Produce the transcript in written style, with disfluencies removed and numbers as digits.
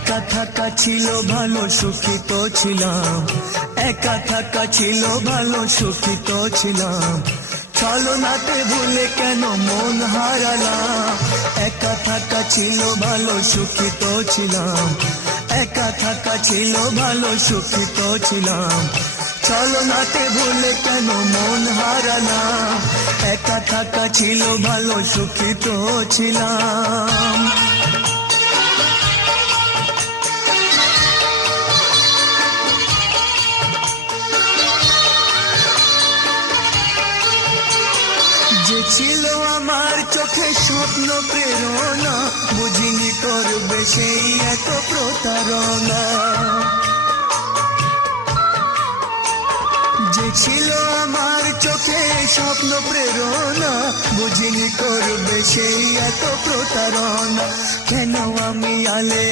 একা থাকা ছিল ভালো, সুখী তো ছিলাম। একা থাকা ছিল ভালো, সুখী তো ছিলাম। ছলনাতে ভুলে কেন মন হারালাম। একা থাকা ছিল ভালো, সুখী তো ছিলাম। একা থাকা ছিল ভালো, সুখী তো ছিলাম। ছলনাতে ভুলে কেন মন হারালাম। একা থাকা ছিল ভালো, সুখী তো ছিলাম। যে ছিল আমার চোখে স্বপ্ন প্রেরণা, বুঝিনি করবে সেই এত প্রতারণা। যে ছিল আমার চোখে স্বপ্ন প্রেরণা, বুঝিনি করবে সেই এত প্রতারণা। কেন আমি আলে